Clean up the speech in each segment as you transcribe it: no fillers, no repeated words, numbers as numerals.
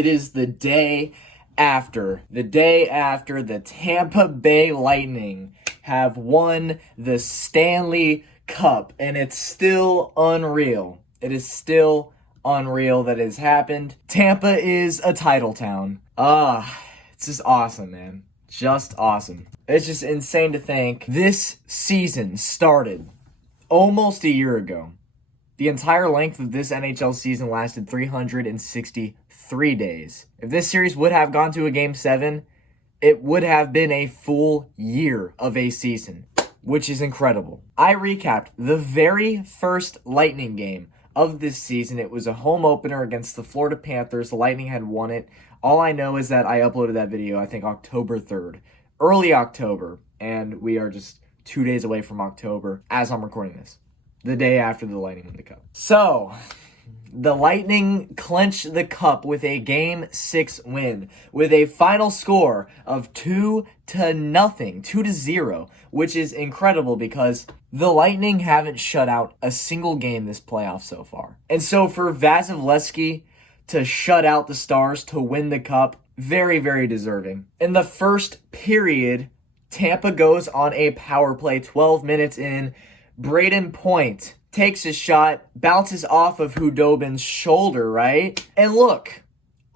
It is the day after the Tampa Bay Lightning have won the Stanley Cup, and it's still unreal. It is still unreal that it has happened. Tampa is a title town. It's just awesome, man. Just awesome. It's just insane to think this season started almost a year ago. The entire length of this NHL season lasted 363 days. If this series would have gone to a Game 7, it would have been a full year of a season, which is incredible. I recapped the very first Lightning game of this season. It was a home opener against the Florida Panthers. The Lightning had won it. All I know is that I uploaded that video, I think October 3rd, early October, and we are just 2 days away from October as I'm recording this, the day after the Lightning won the Cup. So, the Lightning clinched the Cup with a Game 6 win, with a final score of 2-0, which is incredible because the Lightning haven't shut out a single game this playoff so far. And so for Vasilevsky to shut out the Stars to win the Cup, very, very deserving. In the first period, Tampa goes on a power play 12 minutes in. Brayden Point takes a shot, bounces off of Hudobin's shoulder, right? And look,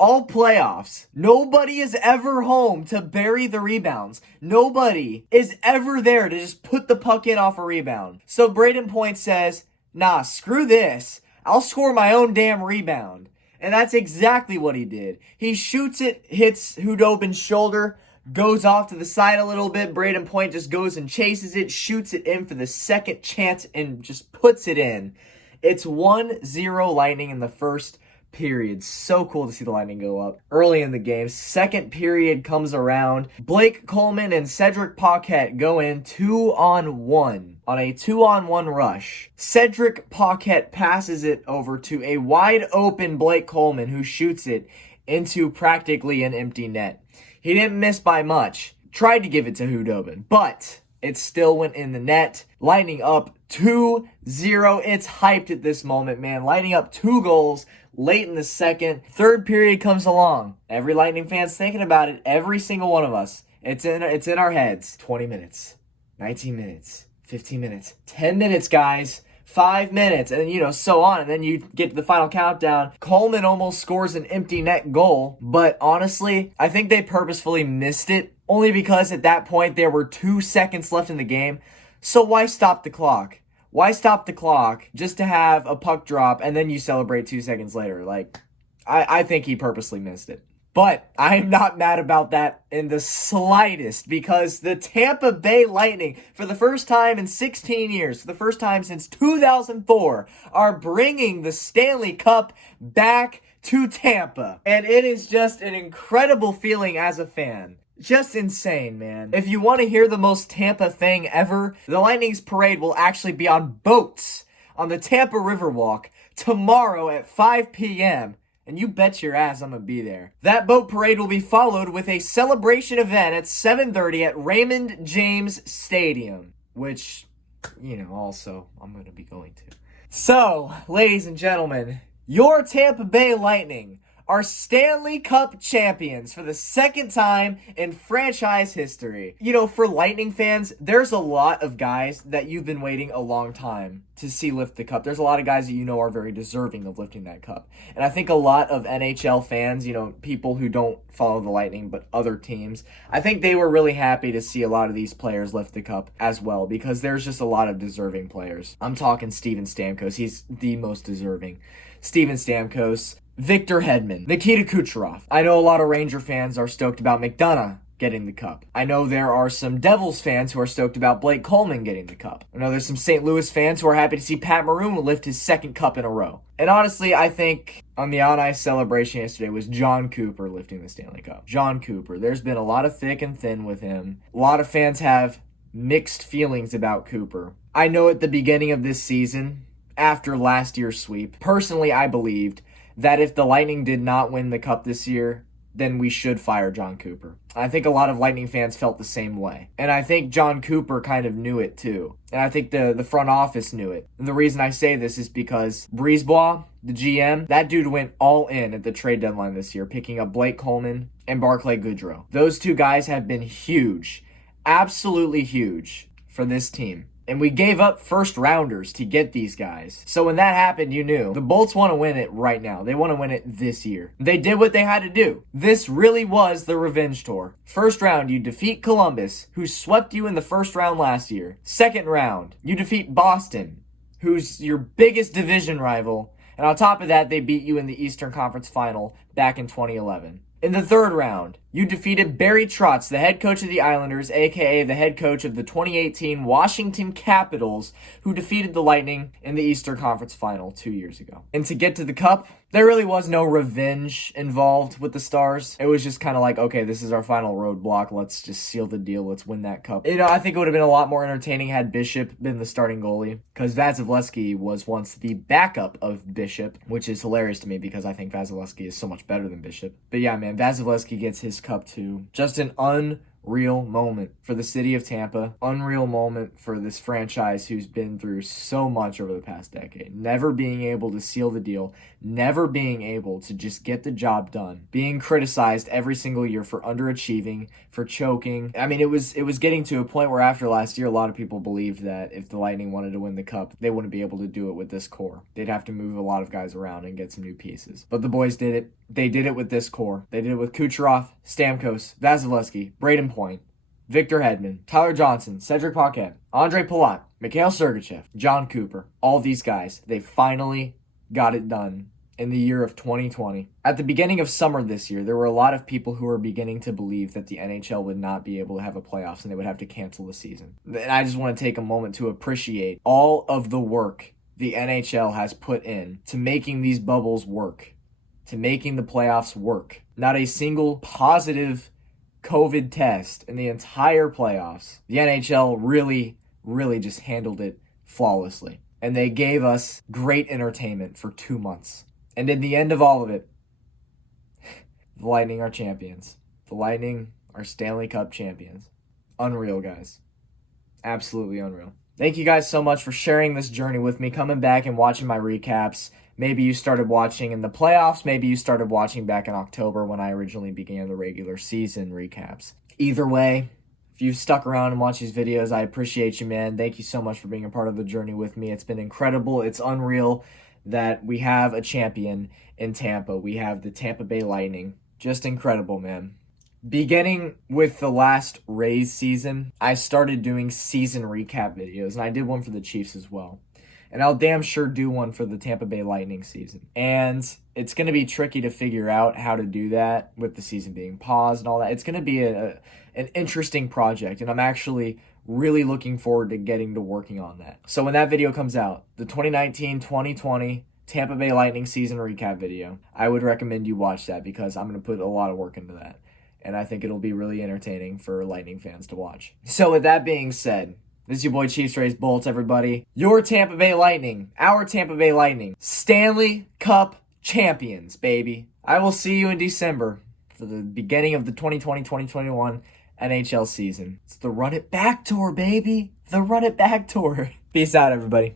all playoffs, nobody is ever home to bury the rebounds. Nobody is ever there to just put the puck in off a rebound. So Brayden Point says, nah, screw this. I'll score my own damn rebound. And that's exactly what he did. He shoots it, hits Hudobin's shoulder, goes off to the side a little bit. Brayden Point just goes and chases it, shoots it in for the second chance, and just puts it in. It's 1-0 Lightning in the first period. So cool to see the Lightning go up early in the game. Second period comes around. Blake Coleman and Cedric Paquette go in 2-on-1 on a 2-on-1 rush. Cedric Paquette passes it over to a wide open Blake Coleman, who shoots it into practically an empty net. He didn't miss by much. Tried to give it to Hudobin, but it still went in the net. Lightning up 2-0. It's hyped at this moment, man. Lightning up 2 goals late in the second. Third period comes along. Every Lightning fan's thinking about it. Every single one of us. It's in our heads. 20 minutes. 19 minutes. 15 minutes. 10 minutes, guys. 5 minutes, and so on. And then you get to the final countdown. Coleman almost scores an empty net goal, but honestly, I think they purposefully missed it, only because at that point there were 2 seconds left in the game. So why stop the clock? Why stop the clock just to have a puck drop and then you celebrate 2 seconds later? I think he purposely missed it. But I am not mad about that in the slightest, because the Tampa Bay Lightning, for the first time in 16 years, for the first time since 2004, are bringing the Stanley Cup back to Tampa. And it is just an incredible feeling as a fan. Just insane, man. If you want to hear the most Tampa thing ever, the Lightning's parade will actually be on boats on the Tampa Riverwalk tomorrow at 5 p.m., and you bet your ass I'm going to be there. That boat parade will be followed with a celebration event at 7:30 at Raymond James Stadium, which, also I'm going to be going to. So, ladies and gentlemen, your Tampa Bay Lightning are Stanley Cup champions for the second time in franchise history. For Lightning fans, there's a lot of guys that you've been waiting a long time to see lift the cup. There's a lot of guys that are very deserving of lifting that cup. And I think a lot of NHL fans, people who don't follow the Lightning but other teams, I think they were really happy to see a lot of these players lift the cup as well, because there's just a lot of deserving players. I'm talking Steven Stamkos. He's the most deserving. Steven Stamkos, Victor Hedman, Nikita Kucherov. I know a lot of Ranger fans are stoked about McDonough getting the cup. I know there are some Devils fans who are stoked about Blake Coleman getting the cup. I know there's some St. Louis fans who are happy to see Pat Maroon lift his second cup in a row. And honestly, I think on the on-ice celebration yesterday was John Cooper lifting the Stanley Cup. John Cooper. There's been a lot of thick and thin with him. A lot of fans have mixed feelings about Cooper. I know at the beginning of this season, after last year's sweep, personally I believed that if the Lightning did not win the cup this year, then we should fire John Cooper. I think a lot of Lightning fans felt the same way. And I think John Cooper kind of knew it too. And I think the front office knew it. And the reason I say this is because Brisebois, the GM, that dude went all in at the trade deadline this year, picking up Blake Coleman and Barclay Goodrow. Those two guys have been huge, absolutely huge for this team. And we gave up first rounders to get these guys. So when that happened, you knew the Bolts want to win it right now. They want to win it this year. They did what they had to do. This really was the revenge tour. First round, you defeat Columbus, who swept you in the first round last year. Second round, you defeat Boston, who's your biggest division rival. And on top of that, they beat you in the Eastern Conference Final back in 2011. In the third round, you defeated Barry Trotz, the head coach of the Islanders, aka the head coach of the 2018 Washington Capitals, who defeated the Lightning in the Eastern Conference Final 2 years ago. And to get to the Cup, there really was no revenge involved with the Stars. It was just kind of like, okay, this is our final roadblock. Let's just seal the deal. Let's win that Cup. I think it would have been a lot more entertaining had Bishop been the starting goalie, because Vasilevsky was once the backup of Bishop, which is hilarious to me because I think Vasilevsky is so much better than Bishop. But yeah, man, Vasilevsky gets his Cup too. Just an unreal moment for the city of Tampa. Unreal moment for this franchise who's been through so much over the past decade. Never being able to seal the deal. Never being able to just get the job done. Being criticized every single year for underachieving, for choking. I mean, it was getting to a point where after last year, a lot of people believed that if the Lightning wanted to win the Cup, they wouldn't be able to do it with this core. They'd have to move a lot of guys around and get some new pieces. But the boys did it. They did it with this core. They did it with Kucherov, Stamkos, Vasilevsky, Braden Point, Victor Hedman, Tyler Johnson, Cedric Paquette, Andre Palat, Mikhail Sergachev, John Cooper. All these guys, they finally got it done in the year of 2020. At the beginning of summer this year, there were a lot of people who were beginning to believe that the NHL would not be able to have a playoffs and they would have to cancel the season. And I just want to take a moment to appreciate all of the work the NHL has put in to making these bubbles work, to making the playoffs work. Not a single positive COVID test in the entire playoffs. The NHL really just handled it flawlessly. And they gave us great entertainment for 2 months. And in the end of all of it, the Lightning are champions. The Lightning are Stanley Cup champions. Unreal, guys. Absolutely unreal. Thank you guys so much for sharing this journey with me, coming back and watching my recaps. Maybe you started watching in the playoffs. Maybe you started watching back in October when I originally began the regular season recaps. Either way, if you've stuck around and watched these videos, I appreciate you, man. Thank you so much for being a part of the journey with me. It's been incredible. It's unreal that we have a champion in Tampa. We have the Tampa Bay Lightning. Just incredible, man. Beginning with the last Rays season, I started doing season recap videos, and I did one for the Chiefs as well. And I'll damn sure do one for the Tampa Bay Lightning season. And it's going to be tricky to figure out how to do that with the season being paused and all that. It's going to be an interesting project, and I'm actually really looking forward to getting to working on that. So when that video comes out, the 2019-2020 Tampa Bay Lightning season recap video, I would recommend you watch that because I'm going to put a lot of work into that. And I think it'll be really entertaining for Lightning fans to watch. So with that being said, this is your boy Chiefs Rays Bolts, everybody. Your Tampa Bay Lightning, our Tampa Bay Lightning, Stanley Cup champions, baby. I will see you in December for the beginning of the 2020-2021 NHL season. It's the Run It Back Tour, baby. The Run It Back Tour. Peace out, everybody.